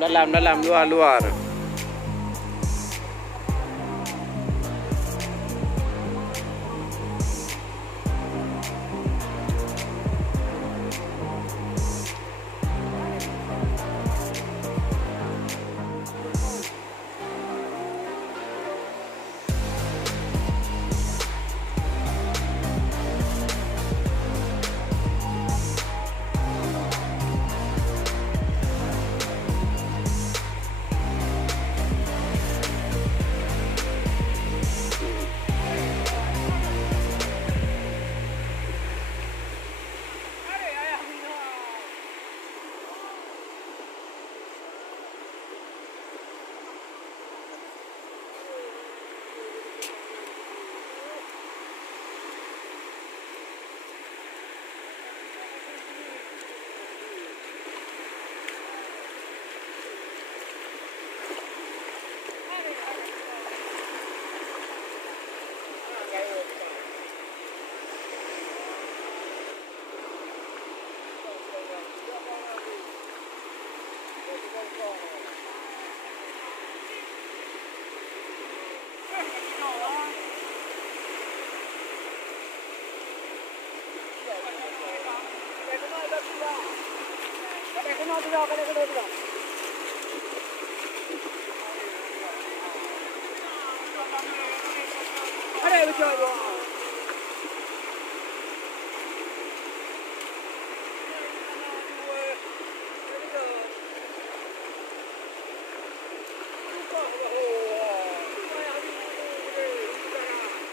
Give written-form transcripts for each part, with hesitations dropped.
Dalam, luar.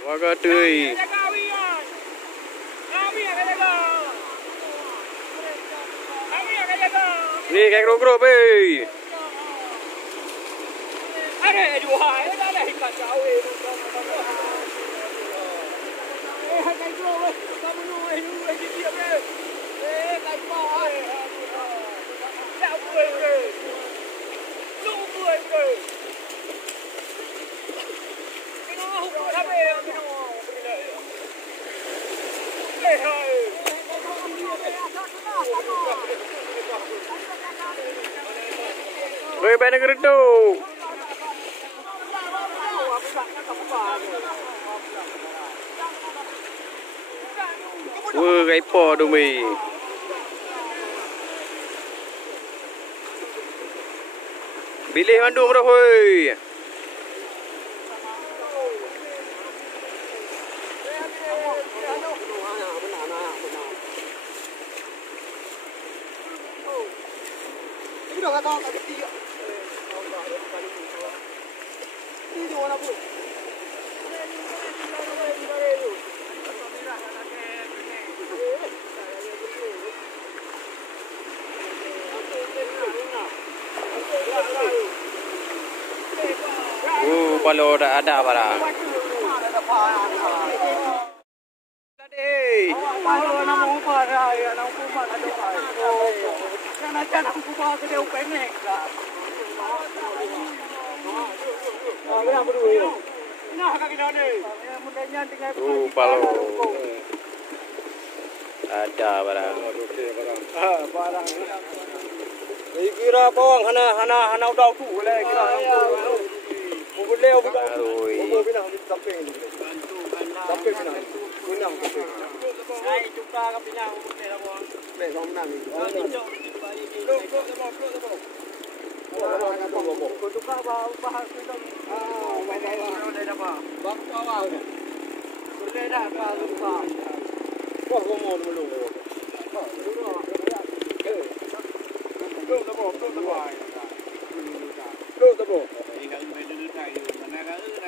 Warga tươi. Nih kayak grup-grup Ada dua, ada ikan jauh. Kayak grup, kamu nunggu lagi dia kayak bawah. Jauh Woi, banyak gerdu. Woi, kayak po dumi. Bilih mandung dah, woi. Kalau ada barang. Jangan aku bawa ke dia palo. Ada barang. Barang. Kira bawang hana udau tu boleh kira. Boleh buka. Boleh bina sampai. Sampai bina. Bina sampai. Hai cuka ke bina boleh lah bawang. Boleh sama nang. Kau cuka bahas film. Boleh dah bah. Bang kawal. Boleh dah kalau cuka. Kau mau dulu.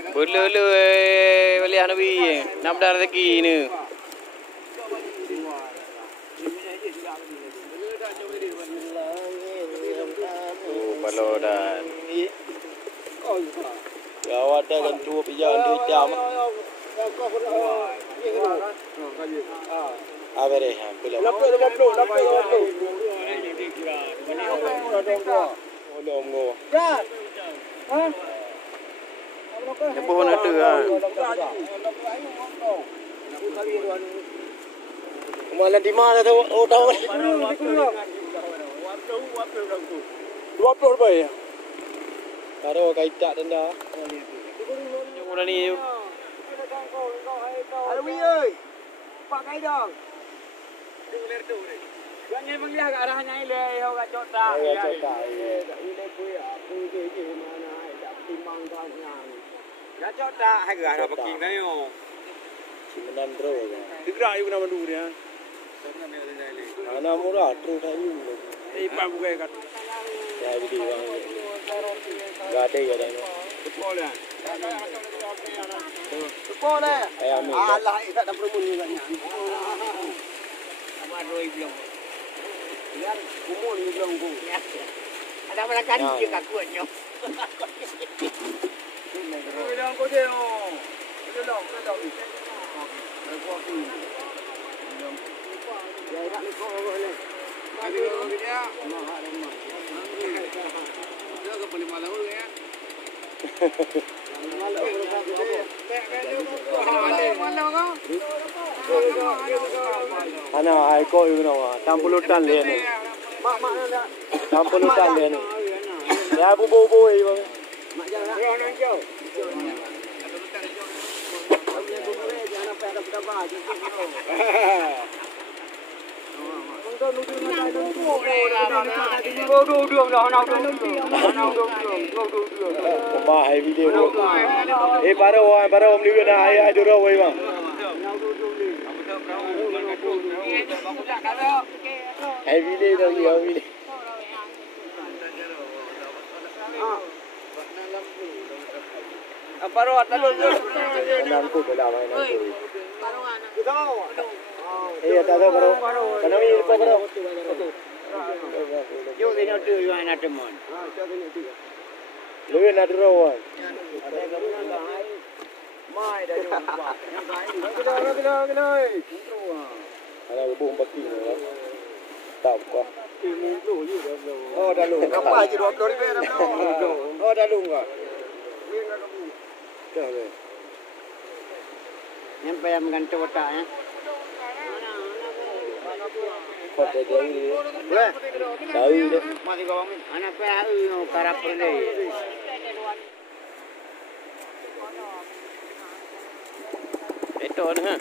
Berlele balik Nabi. Nam dah rezeki ni. Oh, balodan. Gawat dah kan tu pijan dia jam. Avere ha, belum. Olongo. Ya. Ha? Apa nak tu ah? Malah di mana tu? Oh tahu. 20 rupiah. Karo kai tak tenda. Nyuruh ni. Alwi ơi. Pak kai dong. Yang ni menglihat ke arahnya ile, hau kat cota. Ya cota. Ile kui aku ke mana dak timbang kan yang. Kat cota hai ke arah parking dah yo. Cimenan bro. Digerak you nama dulu dia. Ana murah tru thayu. Pak bukai kat. Ya video bang. Gade ya dah. Boleh. Boleh. Allah tak ada permun juga nya. Roi belum. Biar kumul ni belum ku. Ada melakan je kat kuatnya. Bilang ko je oh. Belum ni. Aku aku. Ya nak ni kau boleh. Ada dia. Mahal lemah. Dia ke boleh malam ya. Ana ai ko yu no 60 tan le ni. Mak 60 tan le ni. Ya bu bo ai ba. Mak jangan. Ya nang jauh. Jangan apa ada berapa aja. Ba hai video. Eh baru om liu na ai do ro wei bang. Hai video dah liu video. Baru ada dulu. Nanti bela mai nanti. Eh tak tahu baru. Kenapa ni kau baru? Yo ni nak tu yang nak teman. Lu nak dulu. Ada kamu nak hai. Mai dah jumpa. Yang hai. Gila. Ada bubung baki ni. Tak kau. Oh dah lu. Apa aja 20 rupiah dah lu. Oh dah lu enggak? Dah le. Nyampe yang menggantung otak ya. Kau jadi ni. Boleh. Tahu dah. Mati kau ni. Anak PAU karap ni. Itu ni ha.